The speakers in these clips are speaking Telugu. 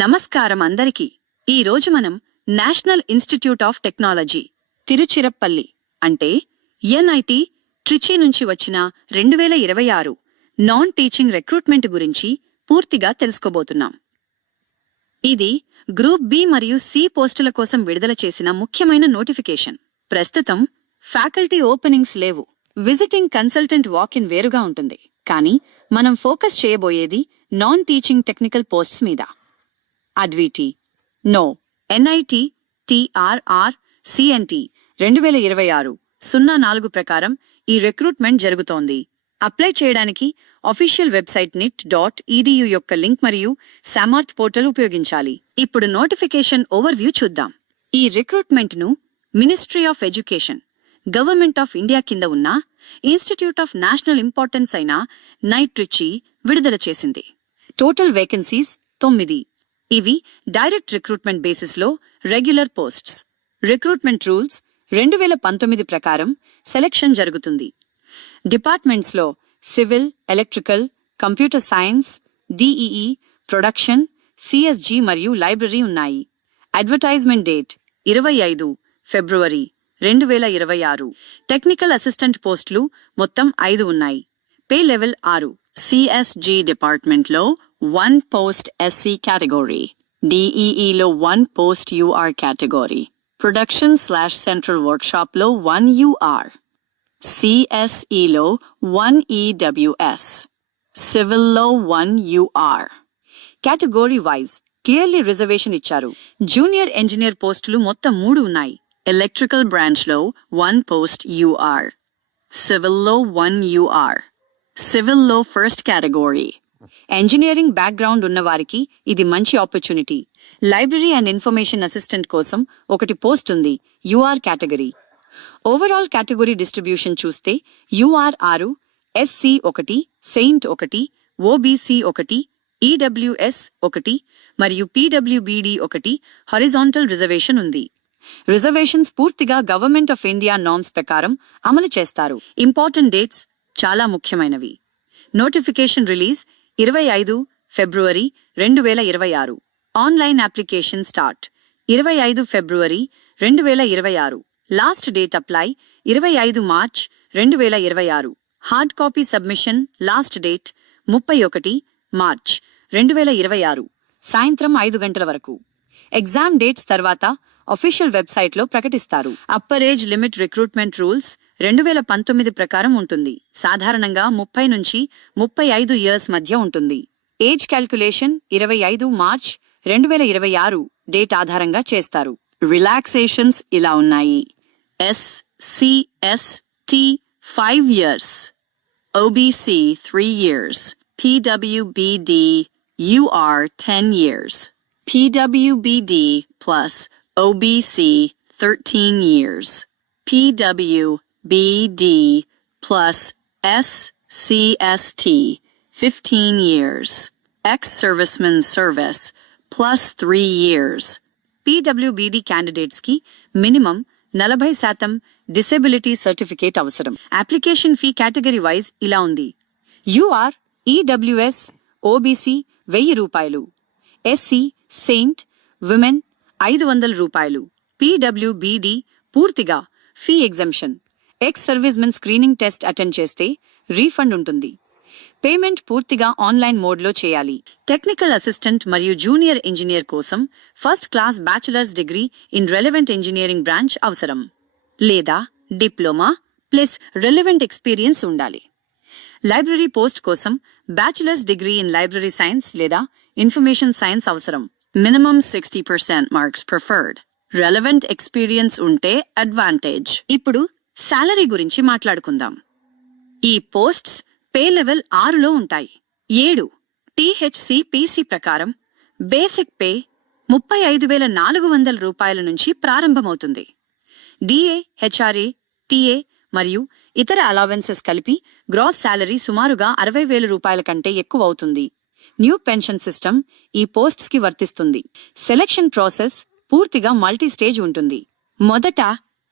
నమస్కారం అందరికీ. ఈ రోజు మనం national institute of technology Tiruchirappalli అంటే ఎన్ఐటి ట్రిచి నుంచి వచ్చిన 2026 నాన్ టీచింగ్ రిక్రూట్మెంట్ గురించి పూర్తిగా తెలుసుకోబోతున్నాం. ఇది గ్రూప్ బి మరియు సి పోస్టుల కోసం విడుదల చేసిన ముఖ్యమైన నోటిఫికేషన్. ప్రస్తుతం ఫ్యాకల్టీ ఓపెనింగ్స్ లేవు. విజిటింగ్ కన్సల్టెంట్ వాక్-ఇన్ వేరుగా ఉంటుంది. కానీ మనం ఫోకస్ చేయబోయేది నాన్ టీచింగ్ టెక్నికల్ పోస్ట్స్ మీద. అద్విటి నో ఎన్ఐటి టిఆర్ఆర్ సిఎన్టి 2026-04 ప్రకారం ఈ రిక్రూట్మెంట్ జరుగుతోంది. అప్లై చేయడానికి అఫీషియల్ వెబ్సైట్ NIT.edu యొక్క లింక్ మరియు సామర్థ్ పోర్టల్ ఉపయోగించాలి. ఇప్పుడు నోటిఫికేషన్ ఓవర్వ్యూ చూద్దాం. ఈ రిక్రూట్మెంట్ ను ministry of education, government of India కింద ఉన్న ఇన్స్టిట్యూట్ ఆఫ్ నేషనల్ ఇంపార్టెన్స్ అయిన NIT ట్రిచి విడుదల చేసింది. Total vacancies 9. ఇవి డైరెక్ట్ రిక్రూట్మెంట్ బేసిస్ లో రెగ్యులర్ పోస్ట్స్. రిక్రూట్మెంట్ రూల్స్ 2019 ప్రకారం సెలెక్షన్ జరుగుతుంది. డిపార్ట్మెంట్స్ లో civil, electrical, computer science, DEE, production, CSG మరియు లైబ్రరీ ఉన్నాయి. అడ్వర్టైజ్మెంట్ డేట్ 25 ఫిబ్రవరి 2026. టెక్నికల్ అసిస్టెంట్ పోస్టులు మొత్తం 5 ఉన్నాయి. Pay level 6. సిఎస్జి డిపార్ట్మెంట్ లో 1 పోస్ట్ SC కేటగిరీ, డిఈఈ లో 1 పోస్ట్ UR కేటగిరీ, ప్రొడక్షన్/సెంట్రల్ వర్క్షాప్ లో 1 UR, CSE లో 1 EWS, సివిల్ లో 1 UR. Category wise clearly reservation ఇచ్చారు. జూనియర్ ఇంజనీర్ పోస్టులు మొత్తం 3 ఉన్నాయి. ఎలక్ట్రికల్ బ్రాంచ్ లో 1 పోస్ట్ UR, సివిల్ లో 1 UR, సివిల్ లో ఫస్ట్ కేటగిరీ. ఇంజనీరింగ్ బ్యాక్గ్రౌండ్ ఉన్నవారికి ఇది మంచి opportunity. Library and information assistant కోసం 1 పోస్ట్ ఉంది, UR category. Overall category distribution చూస్తే UR 6, SC 1, Saint 1, OBC 1, EWS 1 మరియు PWBD 1 హారిజాంటల్ రిజర్వేషన్ ఉంది. రిజర్వేషన్స్ పూర్తిగా గవర్నమెంట్ ఆఫ్ ఇండియా నార్మ్స్ ప్రకారం అమలు చేస్తారు. ఇంపార్టెంట్ డేట్స్ చాలా ముఖ్యమైనవి. నోటిఫికేషన్ రిలీజ్ 25 ఫిబ్రవరి 2026. ఆన్లైన్ అప్లికేషన్ స్టార్ట్ 25 ఫిబ్రవరి 2026. Last date apply 25 March 2026. Hard copy submission last date 31 March 2026 సాయంత్రం 5 గంటల వరకు. ఎగ్జామ్ డేట్స్ తర్వాత అఫీషియల్ వెబ్సైట్ లో ప్రకటిస్తారు. Upper age limit recruitment rules 2019 ప్రకారం ఉంటుంది. సాధారణంగా 30 నుంచి 35 ఇయర్స్ మధ్య ఉంటుంది. ఏజ్ క్యాల్కులేషన్ 25 మార్చ్ 2026 డేట్ ఆధారంగా చేస్తారు. రిలాక్సేషన్స్ ఇలా ఉన్నాయి. SC/ST 5 years, OBC 3 years, PWBD UR 10 years, PWBD plus OBC 13 years, PWBD plus SCST 15 years, ex-serviceman service plus 3 years. PWBD candidates ki minimum 40% disability certificate అవసరం. అప్లికేషన్ ఫీ కేటగిరీ వైజ్ ఇలా ఉంది. UR, EWS, OBC 1000 రూపాయలు, SC, సెయింట్, విమెన్ 500 రూపాయలు, PWBD పూర్తిగా fee exemption. Ex servicemen screening test attend చేస్తే రీఫండ్ ఉంటుంది. పేమెంట్ పూర్తిగా ఆన్లైన్ మోడ్లో చేయాలి. టెక్నికల్ అసిస్టెంట్ మరియు జూనియర్ ఇంజనీర్ కోసం first class bachelors degree in relevant engineering branch అవసరం, లేదా డిప్లొమా ప్లస్ రెలెవెంట్ ఎక్స్పీరియన్స్ ఉండాలి. లైబ్రరీ పోస్ట్ కోసం bachelors degree in library science లేదా ఇన్ఫర్మేషన్ సైన్స్ అవసరం. Minimum 60% marks preferred. Relevant experience ఉంటే అడ్వాంటేజ్. ఇప్పుడు సాలరీ గురించి మాట్లాడుకుందాం. ఈ పోస్ట్స్ పే లెవెల్ 6లో ఉంటాయి. 7 THCPC ప్రకారం బేసిక్ పే 35,400 రూపాయల నుంచి ప్రారంభమవుతుంది. DA, HRA, TA మరియు ఇతర అలవెన్సెస్ కలిపి గ్రాస్ సాలరీ సుమారుగా 60,000 రూపాయల కంటే ఎక్కువ అవుతుంది. న్యూ పెన్షన్ సిస్టమ్ ఈ పోస్ట్స్ కి వర్తిస్తుంది. సెలెక్షన్ ప్రాసెస్ పూర్తిగా మల్టీ స్టేజ్ ఉంటుంది. మొదట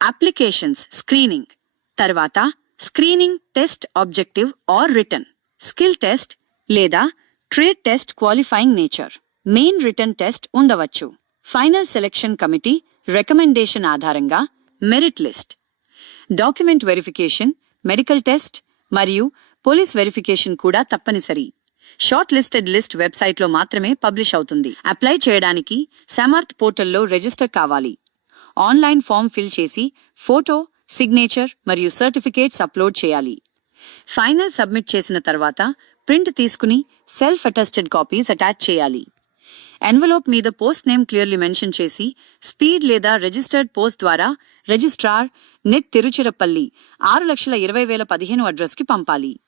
అప్లికేషన్స్ స్క్రీనింగ్, తర్వాత screening test objective or written, skill test లేదా trade test qualifying nature, main written test ఉండవచ్చు. ఫైనల్ సెలెక్షన్ కమిటీ రికమెండేషన్ ఆధారంగా merit list, document verification, medical test మరియు పోలీస్ వెరిఫికేషన్ కూడా తప్పనిసరి. షార్ట్ లిస్టెడ్ లిస్ట్ వెబ్సైట్లో మాత్రమే పబ్లిష్ అవుతుంది. అప్లై చేయడానికి సమర్థ్ పోర్టల్లో రిజిస్టర్ కావాలి. ఆన్లైన్ ఫామ్ ఫిల్ చేసి ఫోటో, సిగ్నేచర్ మరియు సర్టిఫికేట్స్ అప్లోడ్ చేయాలి. ఫైనల్ సబ్మిట్ చేసిన తర్వాత ప్రింట్ తీసుకుని సెల్ఫ్ అటెస్టెడ్ కాపీస్ అటాచ్ చేయాలి. ఎన్వలప్ మీద పోస్ట్ నేమ్ క్లియర్లీ మెన్షన్ చేసి స్పీడ్ లేదా రిజిస్టర్డ్ పోస్ట్ ద్వారా రిజిస్ట్రార్ నెట్ తిరుచిరపల్లి 6,20,015 అడ్రస్కి పంపాలి.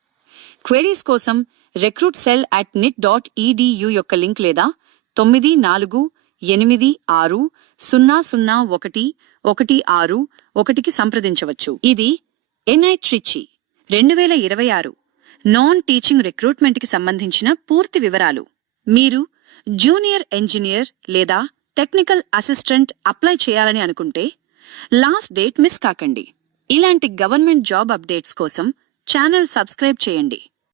క్వెరీస్ కోసం recruitcell@nit.edu యొక్క లింక్ లేదా 9486000116 సంప్రదించవచ్చు. ఇది NIT ట్రిచి 2026 నాన్ టీచింగ్ రిక్రూట్మెంట్కి సంబంధించిన పూర్తి వివరాలు. మీరు జూనియర్ ఇంజనీర్ లేదా టెక్నికల్ అసిస్టెంట్ అప్లై చేయాలని అనుకుంటే లాస్ట్ డేట్ మిస్ కాకండి. ఇలాంటి గవర్నమెంట్ జాబ్ అప్డేట్స్ కోసం ఛానల్ సబ్స్క్రైబ్ చేయండి.